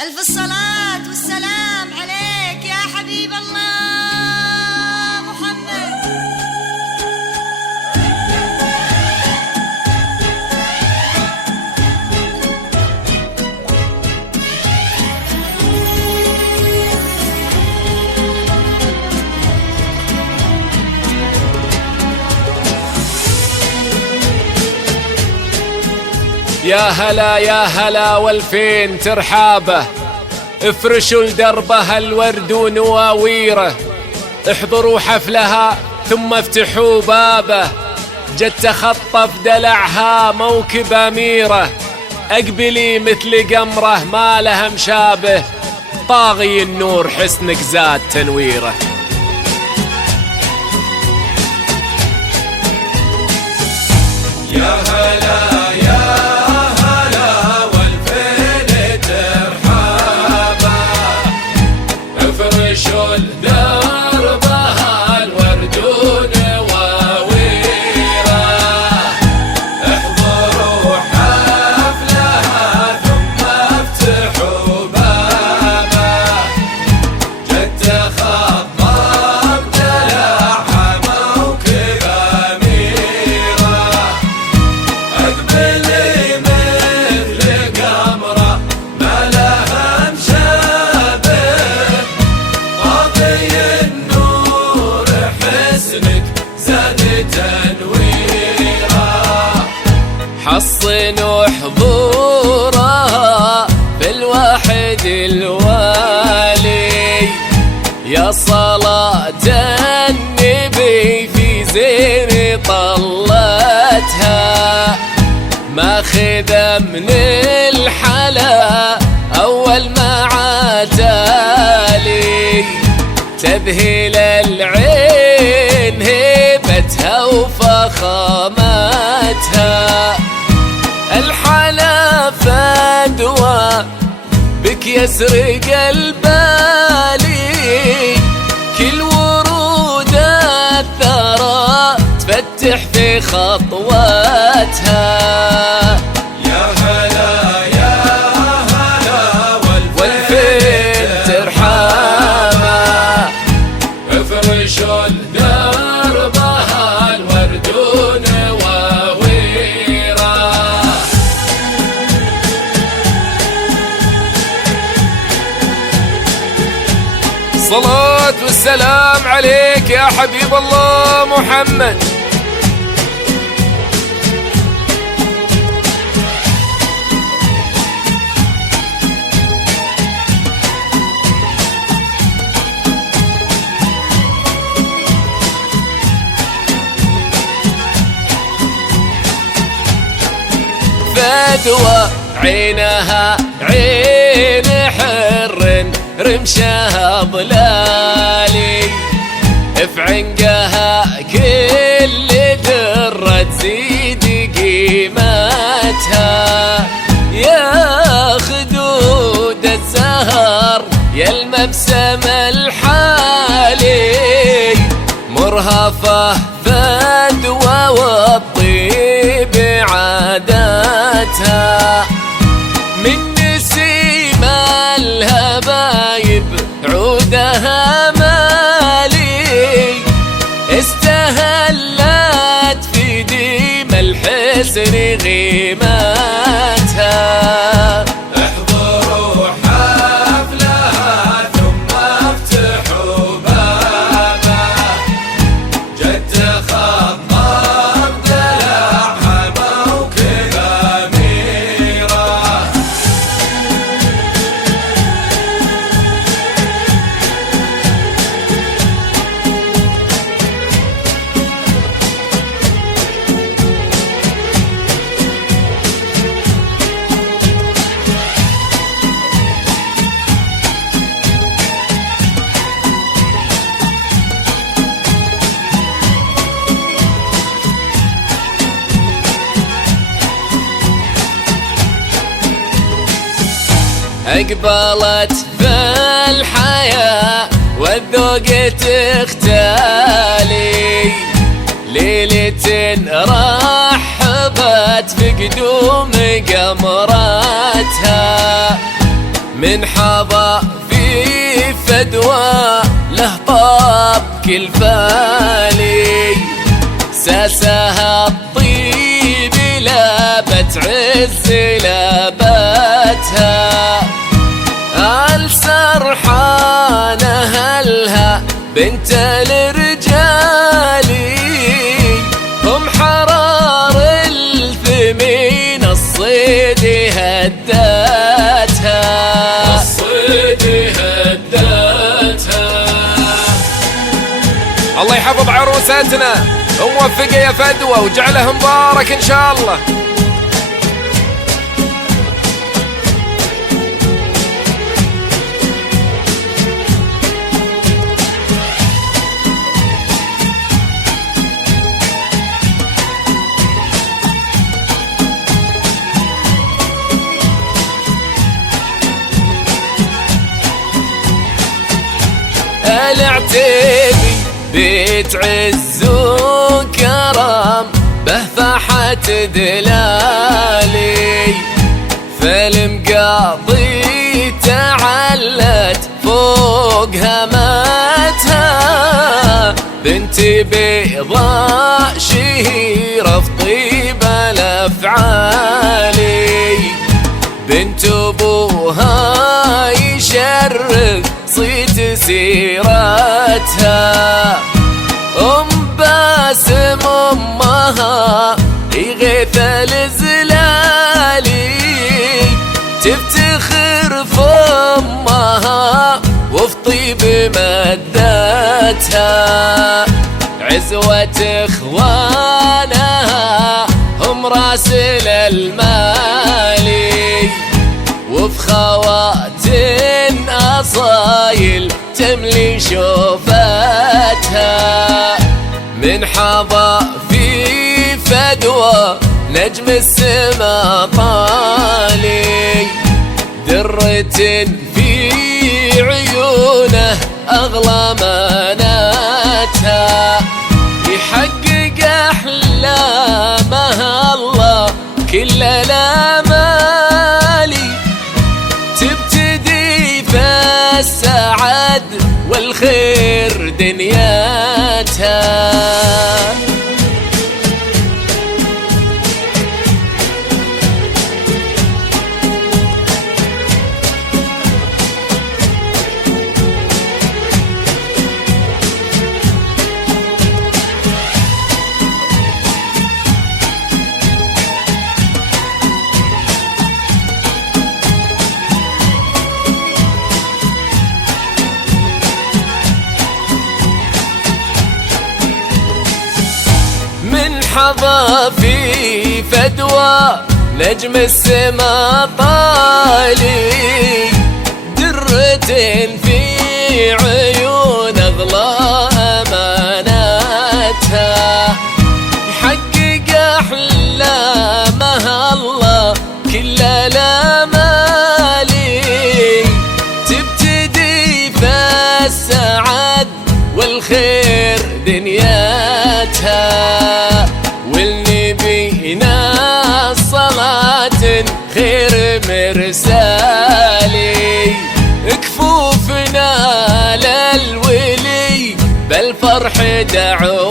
ألف الصلاة والسلام عليك يا حبيب الله محمد. يا هلا يا هلا والفين ترحابه، افرشوا لدربها الورد ونواويره، احضروا حفلها ثم افتحوا بابه، جت تخطف دلعها موكب أميرة، اقبلي مثل قمره ما لها مشابه، طاغي النور حسنك زاد تنويره. يا هلا دربها الورد ونواويره، احضروا حفلها ثم افتحوا بابه، جت تخطف دلعها موكب أميرة، اقبلي مثل قمرة ما لها مشابه، النور حسنك زاد تنويره، حصنوا حضورها في الواحد الوالي، يا صلاة النبي في زين طلتها، ماخذة من الحلا أول ما عتالي، تذهل العين هيبتها وفخامتها، الحلا فدوى بك يسرق البالي، كل ورود الثرى تفتح في خطوتها. يا هلا يا هلا والفين ترحمه، افرشوا دربها الورد ونواويره. الصلاة والسلام عليك يا حبيب الله محمد. فدوى عينها عين حر رمشها ظلالي، في عنقها كل درة تزيد قيمتها، يا خدود الزهر يا المبسم الحالي، مرهفة فدوى والطيب عادتها، من نسيم الهبايب عودها مالي، استهلت في ديم الحسن غيمتها، احضروا حفلها ثم افتحوا بابه، جت تخطف دلعها موكب أميرة، اقبلت بالحياة والذوق تختالي، ليلة رحبت في قدوم قمراتها، من حظى في فدوى له طاب كل فالي ساسها الطيب لابت عز لابتها آل سرحان أهلها بنت الرجال هم حرار الثمين الصيد هدتها الله يحفظ عروستنا وموفقة يا فدوى وجعله مبارك إن شاء الله. العتيبي بيت عز وكرم به فاحت دلالي فالمقاضي تعلت فوق همتها بنت بيضاء شهيرة في طيب الأفعال بنت أبوها يشرف صيت سيرتها باسم أمها يغيث الزلالي تفتخر في أمها وفي طيب مدتها عزوة إخوانها هم راسل المالي وفي خواتن أصايل تملي شوفتها من حظى في فدوى نجم السما طالي درة في عيونه أغلى مناتها يحقق أحلامها الله كل الآمالي تبتدي في السعد والخير دنياتها. حظى في فدوى نجم السما طالي درة في عيون أغلى أماناتها يحقق أحلامها الله كل الآمالي تبتدي في السعد والخير دنياتها والنبينا صلاة خير مرسالي كفوفنا للولي بالفرح دعو